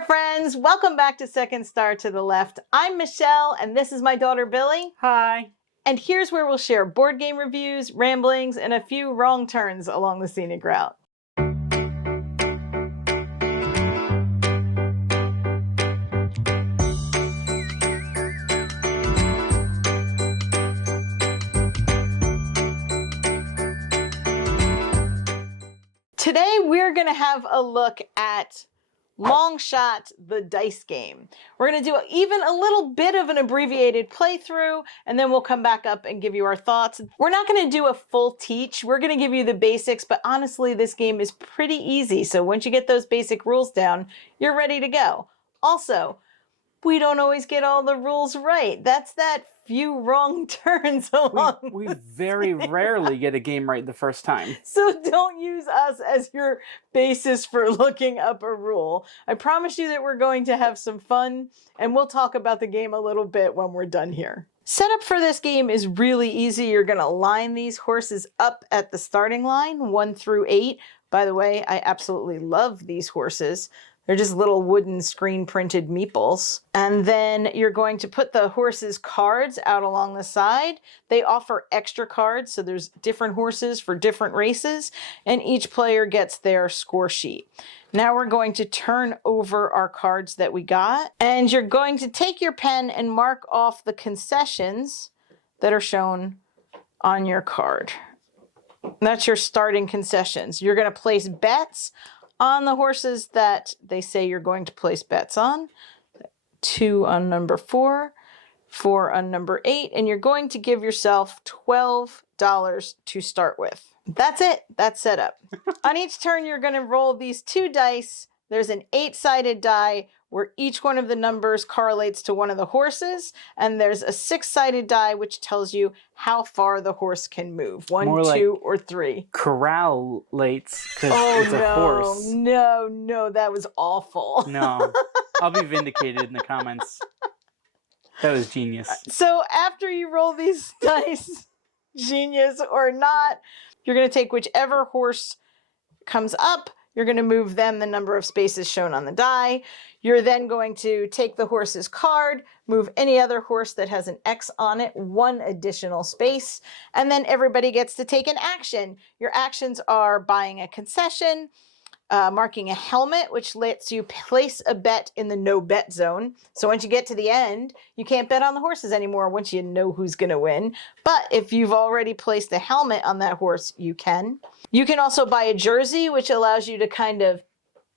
there, friends. Welcome back to Second Star to the Left. I'm Michelle, and this is my daughter, Billie. Hi. And here's where we'll share board game reviews, ramblings, and a few wrong turns along the scenic route. Today, we're going to have a look at Long Shot, the dice game. We're going to do even a little bit of an abbreviated playthrough, and then we'll come back up and give you our thoughts. We're not going to do a full teach. We're going to give you the basics, but honestly, this game is pretty easy. So once you get those basic rules down, you're ready to go. Also, we don't always get all the rules right. That's that few wrong turns along. We very rarely get a game right the first time. So don't use us as your basis for looking up a rule. I promise you that we're going to have some fun, and we'll talk about the game a little bit when we're done here. Setup for this game is really easy. You're going to line these horses up at the starting line, 1 through 8. By the way, I absolutely love these horses. They're just little wooden screen printed meeples. And then you're going to put the horses' cards out along the side. They offer extra cards, so there's different horses for different races, and each player gets their score sheet. Now we're going to turn over our cards that we got, and you're going to take your pen and mark off the concessions that are shown on your card. That's your starting concessions. You're going to place bets on the horses that they say you're going to place bets on. 2 on number 4, 4 on number 8, and you're going to give yourself $12 to start with. That's it. That's set up. On each turn, you're going to roll these 2 dice. There's an 8-sided die where each one of the numbers correlates to one of the horses, and there's a 6-sided die which tells you how far the horse can move. 1, More 2, or 3. Corralates, because it's a horse. No, that was awful. No, I'll be vindicated in the comments. That was genius. So after you roll these dice, genius or not, you're going to take whichever horse comes up. You're going to move them the number of spaces shown on the die. You're then going to take the horse's card, move any other horse that has an X on it, 1 additional space, and then everybody gets to take an action. Your actions are buying a concession, marking a helmet, which lets you place a bet in the no bet zone. So once you get to the end, you can't bet on the horses anymore once you know who's going to win. But if you've already placed a helmet on that horse, you can. You can also buy a jersey, which allows you to kind of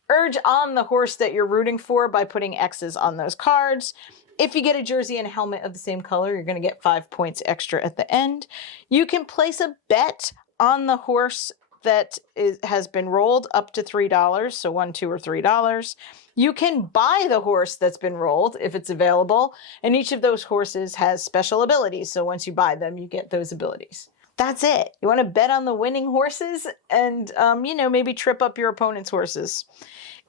urge on the horse that you're rooting for by putting X's on those cards. If you get a jersey and a helmet of the same color, you're going to get 5 points extra at the end. You can place a bet on the horse that has been rolled up to $3, so $1, $2, or $3. You can buy the horse that's been rolled if it's available, and each of those horses has special abilities, so once you buy them, you get those abilities. That's it. You want to bet on the winning horses and, maybe trip up your opponent's horses.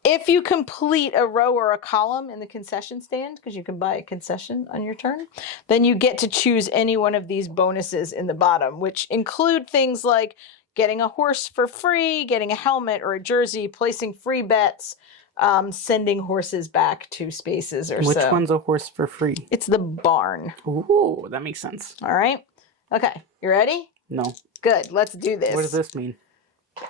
If you complete a row or a column in the concession stand, because you can buy a concession on your turn, then you get to choose any one of these bonuses in the bottom, which include things like getting a horse for free, getting a helmet or a jersey, placing free bets, sending horses back 2 spaces or so. Which one's a horse for free? It's the barn. Ooh, that makes sense. All right. Okay. You ready? No. Good. Let's do this. What does this mean?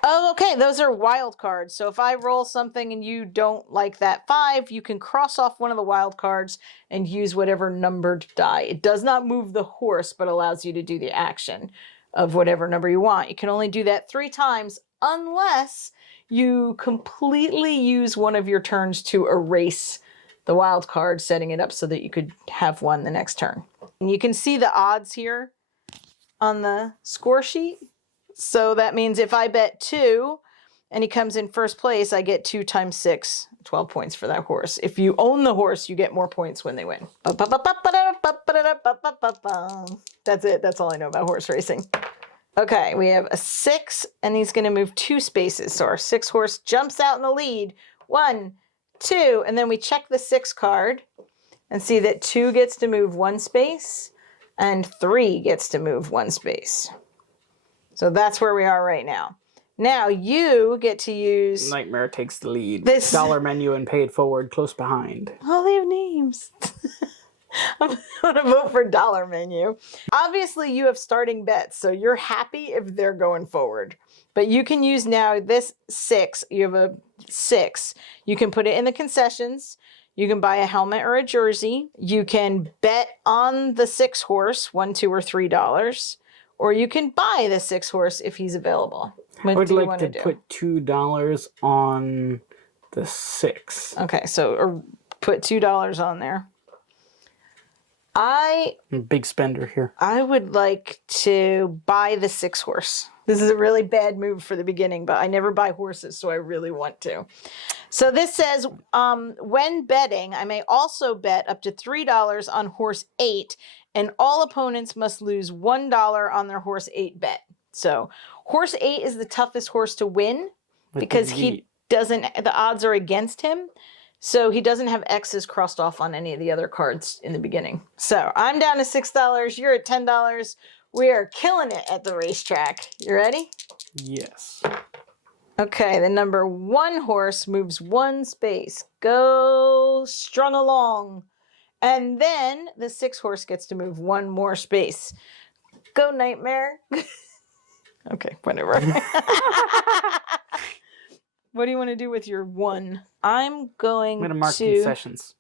Oh, okay. Those are wild cards. So if I roll something and you don't like that 5, you can cross off one of the wild cards and use whatever numbered die. It does not move the horse, but allows you to do the action of whatever number you want. You can only do that 3 times unless you completely use one of your turns to erase the wild card, setting it up so that you could have one the next turn. And you can see the odds here on the score sheet. So that means if I bet 2 and he comes in first place, I get 2 times 6, 12 points for that horse. If you own the horse, you get more points when they win. That's it. That's all I know about horse racing. Okay, we have a 6, and he's going to move 2 spaces. So our 6 horse jumps out in the lead. 1, 2, and then we check the 6 card and see that 2 gets to move 1 space and 3 gets to move 1 space. So that's where we are right now. Now you get to use... Nightmare takes the lead. This- Dollar Menu and Pay It Forward close behind. Oh, they have names. I'm going to vote for Dollar Menu. Obviously, you have starting bets, so you're happy if they're going forward. But you can use now this 6. You have a 6. You can put it in the concessions. You can buy a helmet or a jersey. You can bet on the 6 horse, $1, $2, or $3. Or you can buy the 6 horse if he's available. What I would do you like want to do? put $2 on the 6. Okay, so or put $2 on there. I'm a big spender here. I would like to buy the 6 horse. This is a really bad move for the beginning, but I never buy horses, so I really want to. So this says, when betting, I may also bet up to $3 on horse 8, and all opponents must lose $1 on their horse 8 bet. So horse 8 is the toughest horse to win because he doesn't, the odds are against him. So he doesn't have X's crossed off on any of the other cards in the beginning. So I'm down to $6. You're at $10. We are killing it at the racetrack. You ready? Yes. Okay, the number 1 horse moves 1 space. Go strung along. And then the 6 horse gets to move 1 more space. Go Nightmare. Okay, whatever. What do you want to do with your 1? I'm going to mark concessions.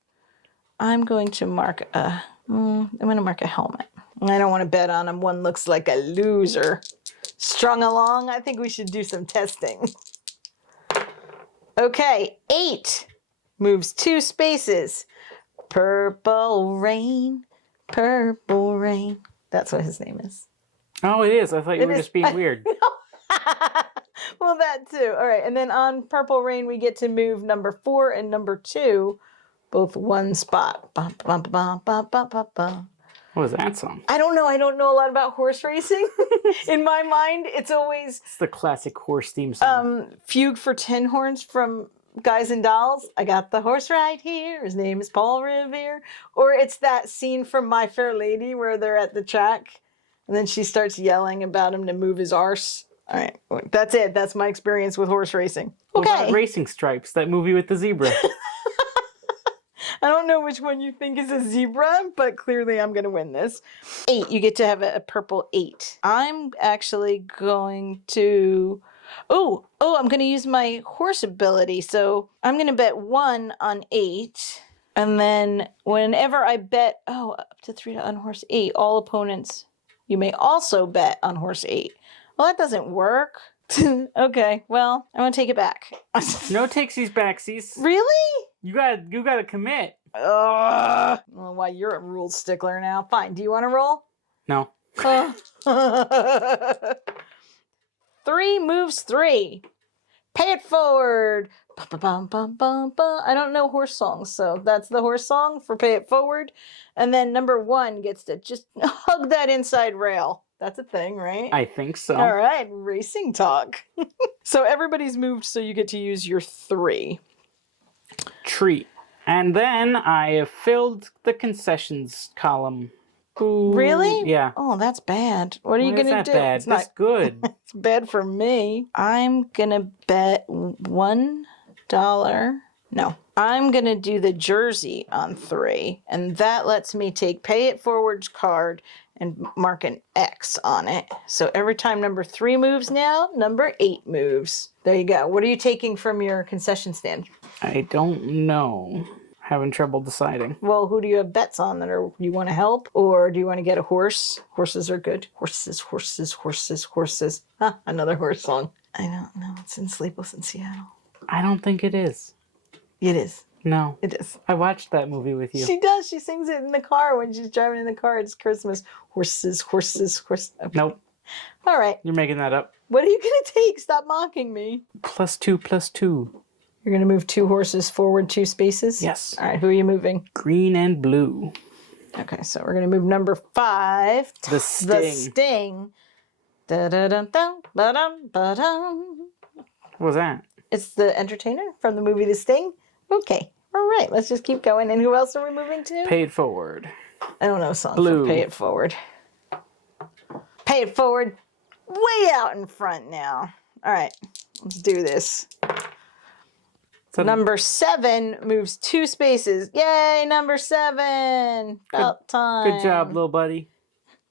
I'm going to mark a helmet. I don't want to bet on him. 1 looks like a loser. Strung along. I think we should do some testing. Okay, 8 moves 2 spaces. Purple rain, purple rain. That's what his name is. Oh, it is. I thought you were just being weird. Well, that too. All right, and then on Purple Rain, we get to move number 4 and number 2, both 1 spot. Bum, bum, bum, bum, bum, bum, bum. What was that song? I don't know. I don't know a lot about horse racing. In my mind, it's always... It's the classic horse theme song. Fugue for Tin Horns from Guys and Dolls. I got the horse right here. His name is Paul Revere. Or it's that scene from My Fair Lady where they're at the track, and then she starts yelling about him to move his arse. All right, that's it. That's my experience with horse racing. Okay. What about Racing Stripes, that movie with the zebra? I don't know which one you think is a zebra, but clearly I'm going to win this. 8, you get to have a purple 8. I'm actually going to... Oh, I'm going to use my horse ability. So I'm going to bet 1 on 8. And then whenever I bet, up to 3 on horse 8, all opponents, you may also bet on horse 8. Well, that doesn't work. Okay, well, I'm going to take it back. No takesies backsies. Really? You gotta commit. Ugh. Well, why, you're a rule stickler now. Fine. Do you want to roll? No. 3 moves 3. Pay it forward. Bum, bum, bum, bum, bum. I don't know horse songs, so that's the horse song for Pay It Forward. And then number 1 gets to just hug that inside rail. That's a thing, right? I think so. All right, racing talk. So everybody's moved, so you get to use your 3. Treat. And then I have filled the concessions column. Ooh, Really? Yeah. Oh, that's bad. What are you going to do? Bad? It's not That's good. It's bad for me. I'm going to bet $1. No. I'm going to do the jersey on 3. And that lets me take Pay It Forward's card and mark an X on it. So every time number 3 moves now, number 8 moves. There you go. What are you taking from your concession stand? I don't know. Having trouble deciding. Well, who do you have bets on that are you want to help? Or do you want to get a horse? Horses are good. Horses, horses, horses, horses. Huh, another horse song. I don't know. It's in Sleepless in Seattle. I don't think it is. It is. No. It is. I watched that movie with you. She does. She sings it in the car when she's driving in the car. It's Christmas. Horses, horses, horses. Okay. Nope. All right. You're making that up. What are you going to take? Stop mocking me. +2, +2. You're going to move 2 horses forward 2 spaces? Yes. All right. Who are you moving? Green and blue. Okay. So we're going to move number 5. The Sting. The Sting. Da-da-dum-dum, ba-dum, ba-dum. What was that? It's the entertainer from the movie The Sting. Okay. All right. Let's just keep going. And who else are we moving to? Pay It Forward. I don't know a song Blue. for Pay It Forward. Pay It Forward. Way out in front now. All right, let's do this. So Number 7 moves 2 spaces. Yay, number 7. About time. good job, little buddy.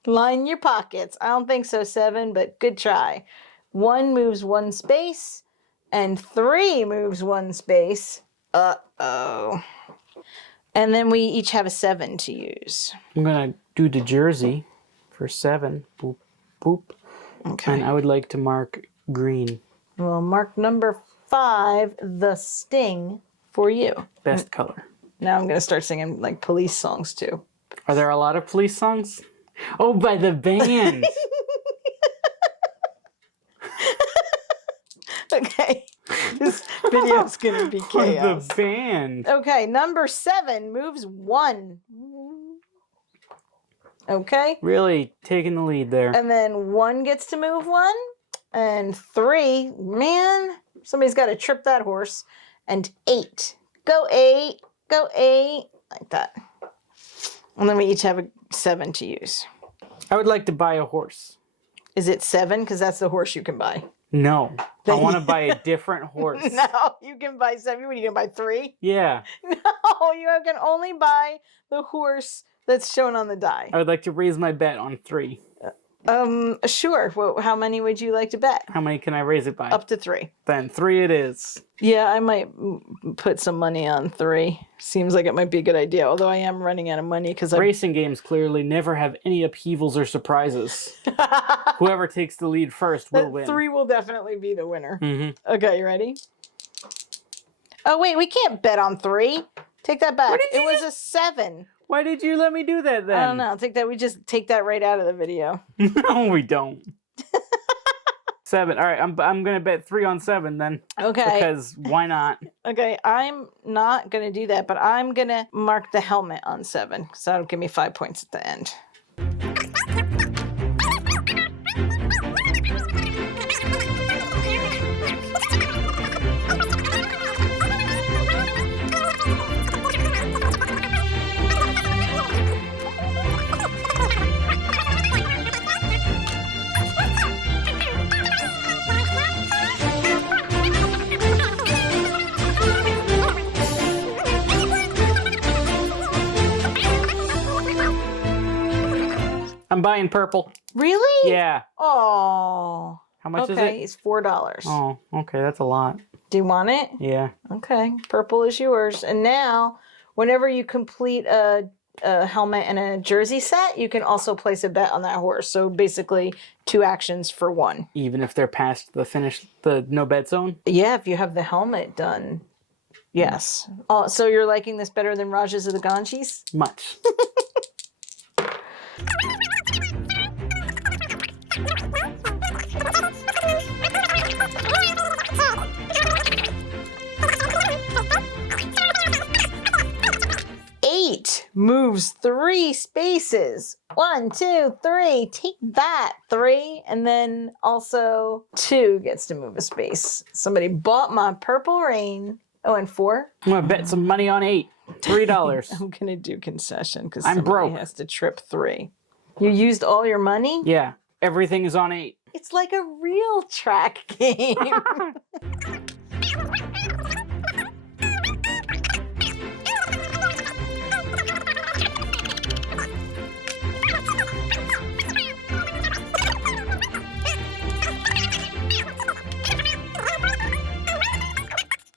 Line your pockets. I don't think so, 7, but good try. 1 moves 1 space, and 3 moves 1 space. Uh-oh. And then we each have a 7 to use. I'm going to do the jersey for 7. Boop, boop. Okay. And I would like to mark green. We'll mark number 5, the Sting, for you. Best color. Now I'm going to start singing like police songs too. Are there a lot of police songs? Oh, by the band. Okay. This video's going to be chaos. The band. Okay, number 7 moves 1. Okay. Really taking the lead there. And then 1 gets to move 1. And 3, man, somebody's got to trip that horse. And 8. Go 8. Go 8. Like that. And then we each have a 7 to use. I would like to buy a horse. Is it 7? Because that's the horse you can buy. No. I want to buy a different horse. No, you can buy 7. What are you going to buy 3? Yeah. No, you can only buy the horse that's shown on the die. I would like to raise my bet on 3. Sure. Well, how many would you like to bet? How many can I raise it by? Up to 3. Then 3 it is. Yeah, I might put some money on 3. Seems like it might be a good idea, although I am running out of money because Racing games clearly never have any upheavals or surprises. Whoever takes the lead first will win. 3 will definitely be the winner. Mm-hmm. Okay, you ready? Oh, wait, we can't bet on 3. Take that back. It was a 7. Why did you let me do that then? I don't know. We just take that right out of the video. No, we don't. 7. All right, I'm gonna bet 3 on 7 then. Okay. Because why not? Okay, I'm not gonna do that, but I'm gonna mark the helmet on 7, so that'll give me 5 points at the end. I'm buying purple. Really? Yeah. Oh. How much is Okay, it? it's $4. Oh, okay, that's a lot. Do you want it? Yeah. Okay, purple is yours. And now, whenever you complete a helmet and a jersey set, you can also place a bet on that horse. So basically, 2 actions for 1. Even if they're past the no bet zone? Yeah, if you have the helmet done. Yes. So you're liking this better than Rajas of the Ganges? Much. Moves 3 spaces. 1, 2, 3. Take that, 3. And then also 2 gets to move a space. Somebody bought my purple rain. Oh, and 4? I'm gonna bet some money on 8. $3. I'm gonna do concession because I'm somebody broke. has to trip 3. You used all your money? Yeah. Everything is on 8. It's like a real track game.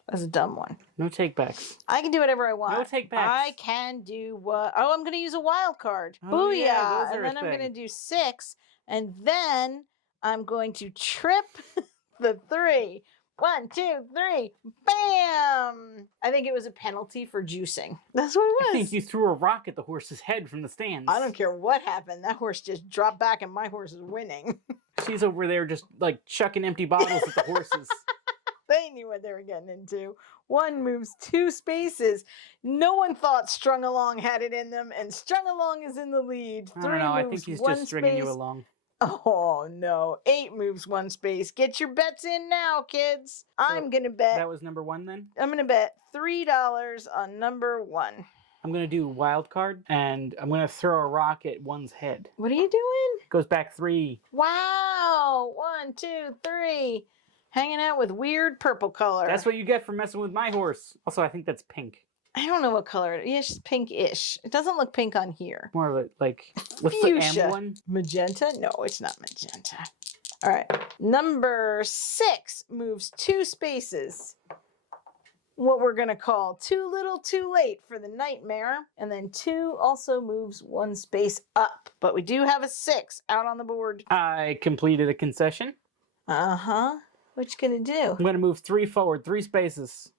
That's a dumb one. No takebacks. I can do whatever I want. No takebacks. I can do what? Oh, I'm going to use a wild card. Oh, Booyah! yeah, those are And a then I'm thing. going to do 6, and then I'm going to trip the 3. 1, 2, 3. Bam! I think it was a penalty for juicing. That's what it was. I think you threw a rock at the horse's head from the stands. I don't care what happened. That horse just dropped back, and my horse is winning. She's over there just like chucking empty bottles at the horses. They knew what they were getting into. 1 moves 2 spaces. No one thought Strung Along had it in them, and Strung Along is in the lead. I 3 don't know. I moves think he's 1 just stringing space. you along. Oh no. 8 moves 1 space. Get your bets in now, kids. I'm gonna bet. That was number 1 then? I'm gonna bet $3 on number 1. I'm going to do wild card, and I'm going to throw a rock at one's head. What are you doing? Goes back 3. Wow. 1, 2, 3. Hanging out with weird purple color. That's what you get for messing with my horse. Also, I think that's pink. I don't know what color it is. Yeah, it's just pinkish. It doesn't look pink on here. More of a, like, what's Fuchsia. the M one? Magenta? No, it's not magenta. All right. Number 6 moves 2 spaces. What we're going to call too little, too late for the nightmare. And then 2 also moves 1 space up. But we do have a 6 out on the board. I completed a concession. Uh-huh. What you going to do? I'm going to move 3 forward, 3 spaces.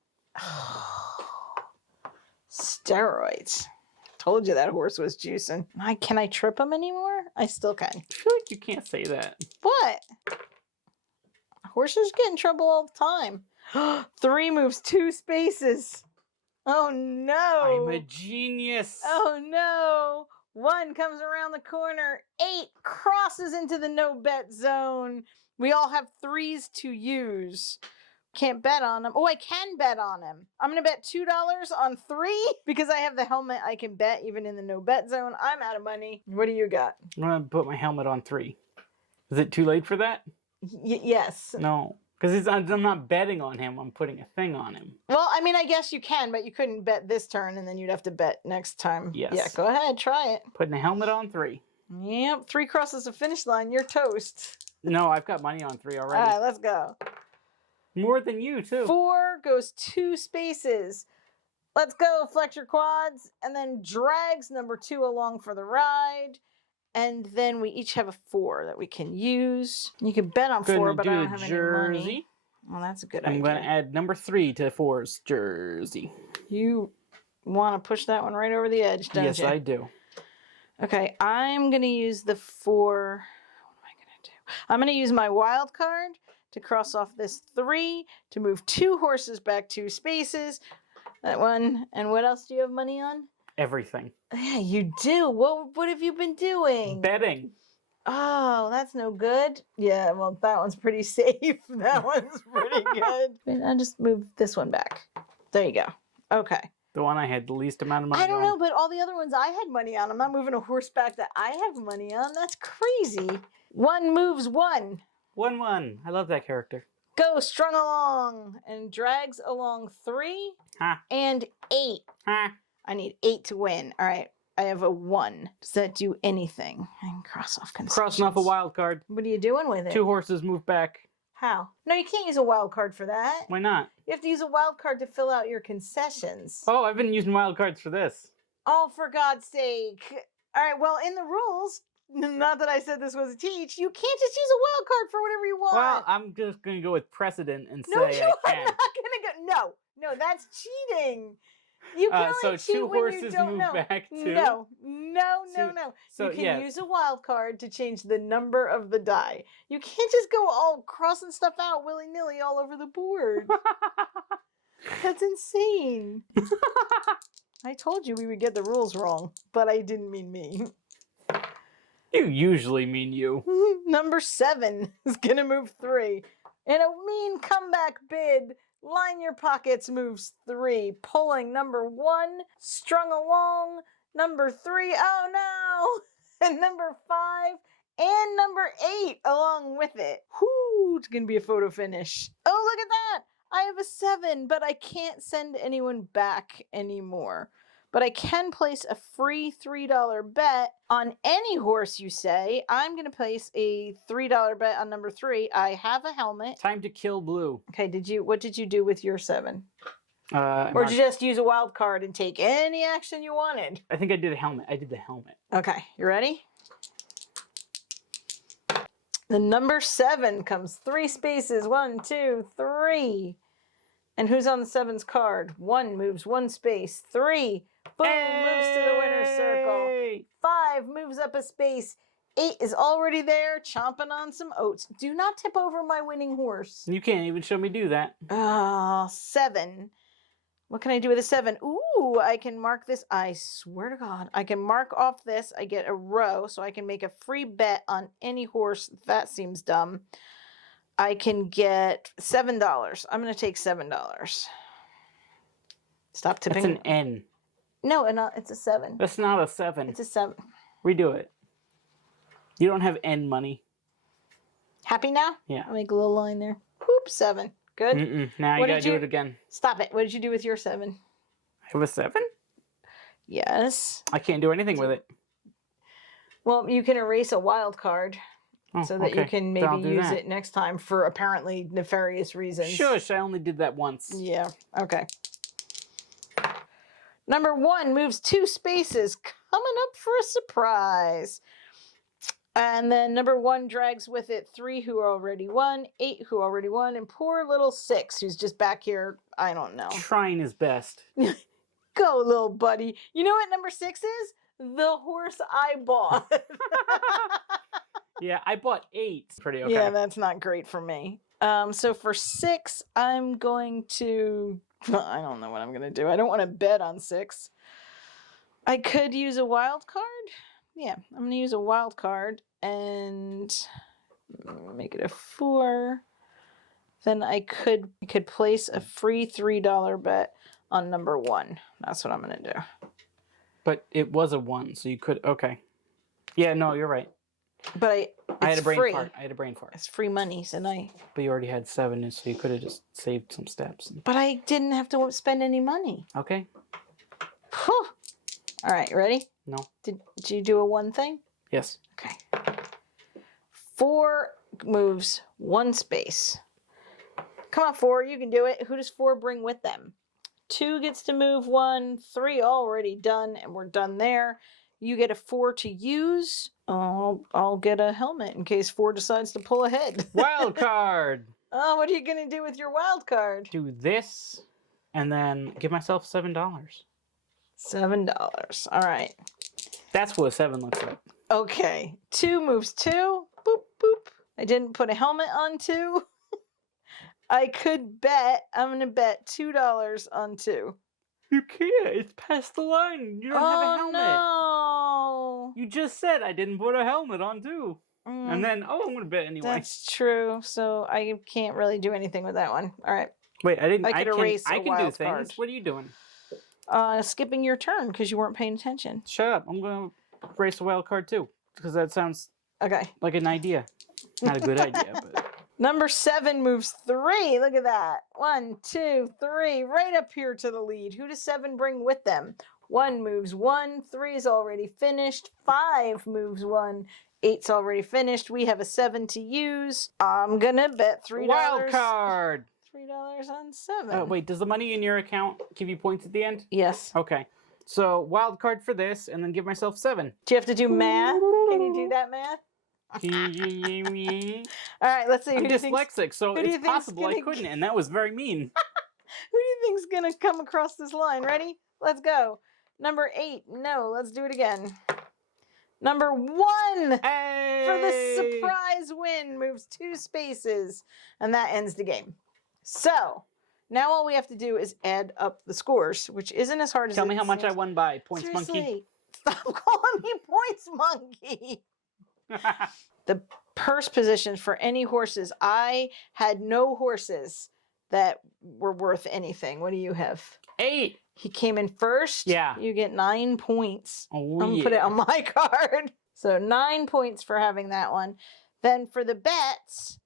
Steroids. Told you that horse was juicing. Can I trip him anymore? I still can. I feel like you can't say that. What? Horses get in trouble all the time. 3 moves 2 spaces. Oh no. I'm a genius. Oh no. 1 comes around the corner. 8 crosses into the no bet zone. We all have 3s to use. Can't bet on him. Oh, I can bet on him. I'm going to bet $2 on 3 because I have the helmet. I can bet even in the no bet zone. I'm out of money. What do you got? I'm going to put my helmet on 3. Is it too late for that? Yes. No, because I'm not betting on him. I'm putting a thing on him. Well, I mean, I guess you can, but you couldn't bet this turn and then you'd have to bet next time. Yes. Yeah, go ahead. Try it. Putting a helmet on 3. Yep. 3 crosses the finish line. You're toast. No, I've got money on 3 already. All right, let's go. More than you, too. 4 goes 2 spaces. Let's go, flex your quads, and then drags number 2 along for the ride. And then we each have a 4 that we can use. You can bet on 4, but I don't have any money. Well, that's a good idea. I'm going to add number 3 to 4's jersey. You want to push that one right over the edge, don't you? Yes, I do. Okay, I'm going to use the 4. What am I going to do? I'm going to use my wild card to cross off this 3 to move 2 horses back 2 spaces. That one. And what else do you have money on? Everything. Yeah, you do. What have you been doing? Betting. Oh, that's no good. Yeah, well, that one's pretty safe. That one's pretty good. I'll just move this one back. There you go. Okay. The one I had the least amount of money on. I don't know, but all the other ones I had money on. I'm not moving a horse back that I have money on. That's crazy. 1 moves 1. 1-1. I love that character. Go strung along and drags along 3 and 8. I need 8 to win. All right. I have a 1. Does that do anything? I can cross off concessions. Crossing off a wild card. What are you doing with it? 2 horses move back. How? No, you can't use a wild card for that. Why not? You have to use a wild card to fill out your concessions. Oh, I've been using wild cards for this. Oh, for God's sake. All right, well, in the rules, not that I said this was a teach, you can't just use a wild card for whatever you want. Well, I'm just going to go with precedent and no, say you I are can. not going to go. No, that's cheating. You can only so cheat 2 when horses you don't move know. back 2? No. So, you can yeah. use a wild card to change the number of the die. You can't just go all crossing stuff out willy-nilly all over the board. That's insane. I told you we would get the rules wrong, but I didn't mean me. You usually mean you. Number 7 is going to move 3. In a mean comeback bid, line your pockets moves 3. Pulling number 1, strung along. Number 3, oh no! And number 5 and number 8 along with it. Whoo, it's going to be a photo finish. Oh, look at that! I have a 7, but I can't send anyone back anymore. But I can place a free $3 bet on any horse you say. I'm going to place a $3 bet on number 3. I have a helmet. Time to kill blue. Okay, what did you do with your 7? Or did you just use a wild card and take any action you wanted? I think I did a helmet. I did the helmet. Okay, you ready? The number 7 comes 3 spaces. 1, 2, 3. And who's on the 7's card? 1 moves 1 space. 3, boom, moves to the winner's circle. 5 moves up a space. 8 is already there, chomping on some oats. Do not tip over my winning horse. You can't even show me do that. 7. What can I do with a 7? Ooh, I can mark this. I swear to God, I can mark off this. I get a row, so I can make a free bet on any horse. That seems dumb. I can get $7. I'm going to take $7. Stop tipping. That's an N. No, it's a 7. That's not a 7. It's a 7. Redo it. You don't have N money. Happy now? Yeah. I'll make a little line there. Whoop, 7. Good. Now you What gotta did do it again. Stop it. What did you do with your 7? I have a 7? Yes. I can't do anything with it. Well, you can erase a wild card Oh, so that you okay. can Then I'll maybe do use that. it next time for apparently nefarious reasons. Shush, I only did that once. Yeah, okay. Number 1 moves 2 spaces, coming up for a surprise. And then number 1 drags with it 3 who already won, 8 who already won, and poor little 6 who's just back here, I don't know. Trying his best. Go, little buddy. You know what number 6 is? The horse I bought. Yeah, I bought 8. Pretty okay. Yeah, that's not great for me. So for 6, I'm going to... I don't know what I'm going to do. I don't want to bet on 6. I could use a wild card. Yeah, I'm going to use a wild card and make it a 4. Then I could place a free $3 bet on number 1. That's what I'm going to do. But it was a 1, so you could... Okay. Yeah, no, you're right. But I had a brain free. fart. I had a brain fart. It's free money, so But you already had 7, so you could have just saved some steps. But I didn't have to spend any money. Okay. Whew. All right, ready? No. Did you do a 1 thing? Yes. Okay. 4 moves 1 space. Come on, 4, you can do it. Who does 4 bring with them? 2 gets to move 1, 3 already done, and we're done there. You get a 4 to use. I'll get a helmet in case 4 decides to pull ahead. Wild card! Oh, what are you going to do with your wild card? Do this, and then give myself $7. $7. All right. That's what a 7 looks like. Okay. 2 moves 2. Boop, boop. I didn't put a helmet on 2. I could bet. I'm going to bet $2 on 2. You can't. It's past the line. You don't have a helmet. No. You just said I didn't put a helmet on too. And then, I'm going to bet anyway. That's true. So I can't really do anything with that one. All right. Wait, I didn't. I could erase a I can do wild things. card. What are you doing? Skipping your turn because you weren't paying attention. Shut up. I'm going to race a wild card too. Because that sounds Okay. like an idea. Not a good idea, but... Number 7 moves 3. Look at that. 1, 2, 3. Right up here to the lead. Who does 7 bring with them? 1 moves 1. 3 is already finished. 5 moves 1. 8's already finished. We have a 7 to use. I'm going to bet $3. Wild card! $3 on 7. Wait, does the money in your account give you points at the end? Yes. Okay. So, wild card for this, and then give myself 7. Do you have to do math? Can you do that math? All right, let's see. I'm Who do you think's- dyslexic, so who do you it's think's possible I gonna couldn't, and that was very mean. Who do you think's going to come across this line? Ready? Let's go. Number 8. No, let's do it again. Number 1 Hey! for the surprise win moves 2 spaces, and that ends the game. So, now all we have to do is add up the scores, which isn't as hard as Tell me it how much I seems. won by. Points, Seriously, monkey. stop calling me points monkey. The purse positions for any horses. I had no horses that were worth anything. What do you have? 8. He came in first. Yeah. You get 9 points. Oh, I'm going to put it on my card. So 9 points for having that one. Then for the bets,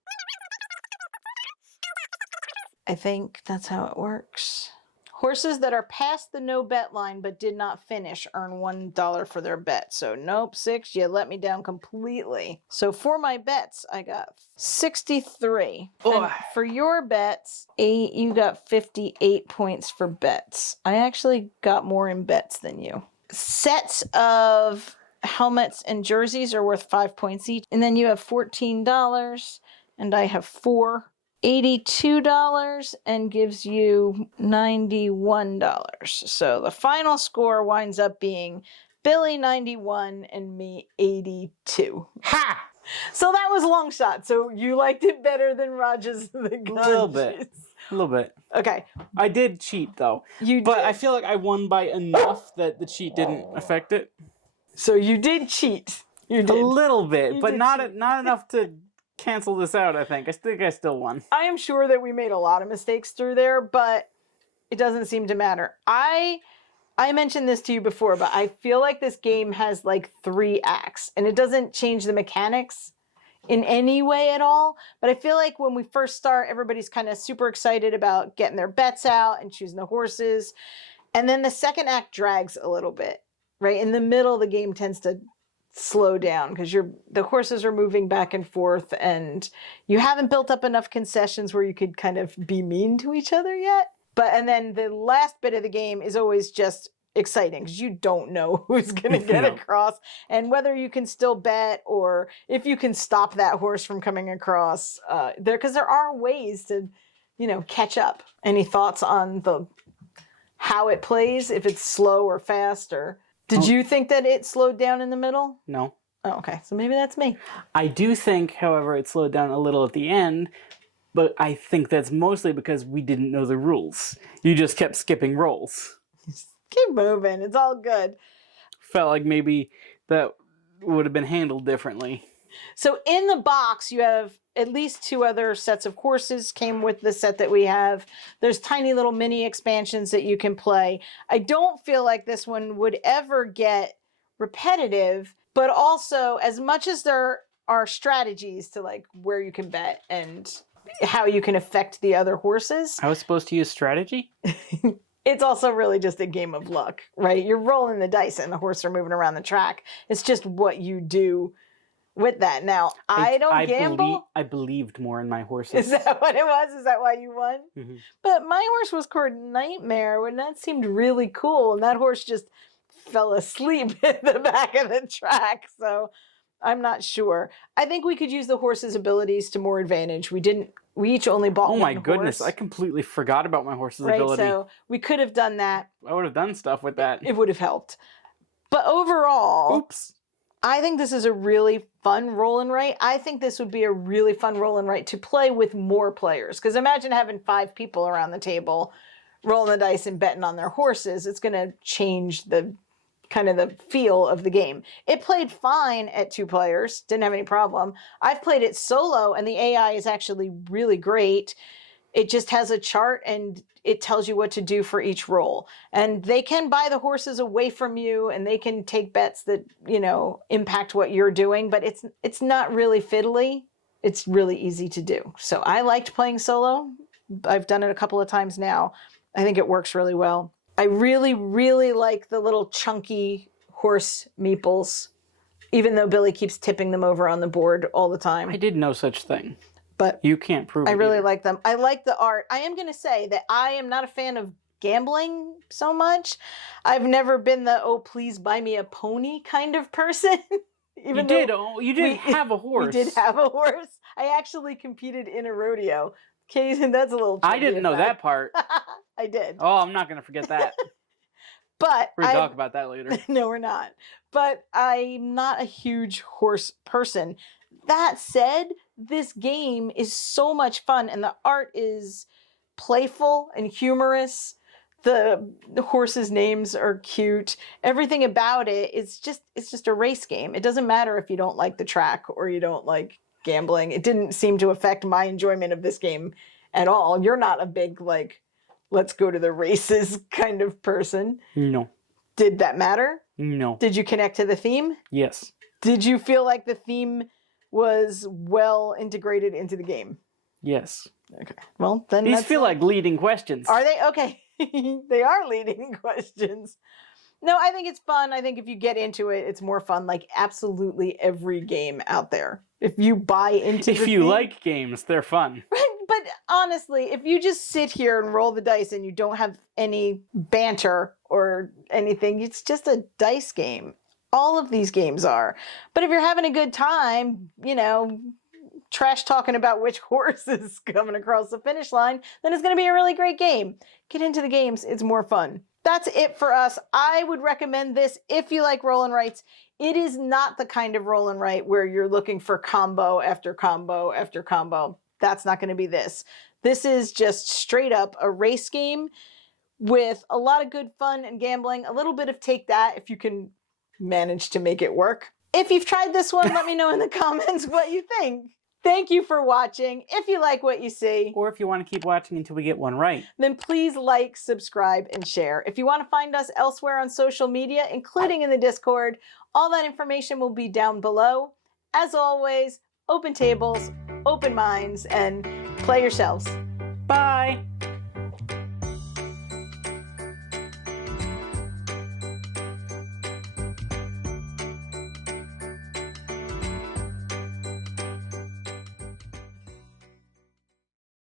I think that's how it works. Horses that are past the no bet line but did not finish earn $1 for their bet. So nope, 6, you let me down completely. So for my bets, I got 63. And for your bets, 8, you got 58 points for bets. I actually got more in bets than you. Sets of helmets and jerseys are worth 5 points each. And then you have $14 and I have 4. $82 and gives you $91. So the final score winds up being Billy 91 and me 82. Ha! So that was a long shot. So you liked it better than Rogers the Gun. A little bit. A little bit. Okay. I did cheat though. But I feel like I won by enough that the cheat didn't affect it. So you did cheat. You did. A little bit, You but did not cheat. not enough to cancel this out, I think. I think I still won. I am sure that we made a lot of mistakes through there, but it doesn't seem to matter. I mentioned this to you before, but I feel like this game has like 3 acts, and it doesn't change the mechanics. in any way at all. But I feel like when we first start, everybody's kind of super excited about getting their bets out and choosing the horses. And then the second act drags a little bit, right? In the middle, the game tends to slow down because the horses are moving back and forth and you haven't built up enough concessions where you could kind of be mean to each other yet. And then the last bit of the game is always just exciting because you don't know who's going to get across and whether you can still bet or if you can stop that horse from coming across because there are ways to, catch up. Any thoughts on how it plays, if it's slow or fast? Or did you think that it slowed down in the middle? No. Oh, okay. So maybe that's me. I do think, however, it slowed down a little at the end, but I think that's mostly because we didn't know the rules. You just kept skipping rolls. Keep moving. It's all good. Felt like maybe that would have been handled differently. So in the box, you have at least 2 other sets of horses came with the set that we have. There's tiny little mini expansions that you can play. I don't feel like this one would ever get repetitive, but also as much as there are strategies to like where you can bet and how you can affect the other horses. I was supposed to use strategy? It's also really just a game of luck, right? You're rolling the dice and the horse are moving around the track. It's just what you do with that. Now, I don't gamble. I believed more in my horses. Is that what it was? Is that why you won? Mm-hmm. But my horse was called Nightmare, and that seemed really cool. And that horse just fell asleep in the back of the track. So I'm not sure. I think we could use the horse's abilities to more advantage. We each only bought one horse. Oh my goodness, I completely forgot about my horse's ability. So we could have done that. I would have done stuff with that. It would have helped. But overall, oops. I think this is a really fun roll and write. I think this would be a really fun roll and write to play with more players. Because imagine having 5 people around the table rolling the dice and betting on their horses. It's going to change the kind of the feel of the game. It played fine at 2 players. Didn't have any problem. I've played it solo and the AI is actually really great. It just has a chart and it tells you what to do for each roll. And they can buy the horses away from you and they can take bets that, impact what you're doing, but it's not really fiddly. It's really easy to do. So I liked playing solo. I've done it a couple of times now. I think it works really well. I really, really like the little chunky horse meeples, even though Billy keeps tipping them over on the board all the time. I did no such thing. But you can't prove it. I really either. like them. I like the art. I am going to say that I am not a fan of gambling so much. I've never been the, oh, please buy me a pony kind of person. You did have a horse. We did have a horse. I actually competed in a rodeo. Okay, that's a little I didn't know that part. I did. Oh, I'm not going to forget that. But we're going to talk about that later. No, we're not. But I'm not a huge horse person. That said, this game is so much fun and the art is playful and humorous. The horses' names are cute. Everything about it is it's a race game. It doesn't matter if you don't like the track or you don't like gambling. It didn't seem to affect my enjoyment of this game at all. You're not a big let's go to the races kind of person. No. Did that matter? No. Did you connect to the theme? Yes. Did you feel like the theme was well integrated into the game? Yes. Okay. Well, then these feel like leading questions. Are they? Okay. They are leading questions. No, I think it's fun. I think if you get into it, it's more fun. Like absolutely every game out there. If you buy into if you like games, they're fun. Right. But honestly, if you just sit here and roll the dice and you don't have any banter or anything, it's just a dice game. All of these games are. But if you're having a good time, trash talking about which horse is coming across the finish line, then it's going to be a really great game. Get into the games. It's more fun. That's it for us. I would recommend this if you like roll and writes. It is not the kind of roll and write where you're looking for combo after combo after combo. That's not going to be this. This is just straight up a race game with a lot of good fun and gambling, a little bit of take that if you can manage to make it work. If you've tried this one, let me know in the comments what you think. Thank you for watching. If you like what you see, or if you want to keep watching until we get one right, then please like, subscribe, and share. If you want to find us elsewhere on social media, including in the Discord, all that information will be down below. As always, open tables, open minds, and play yourselves. Bye!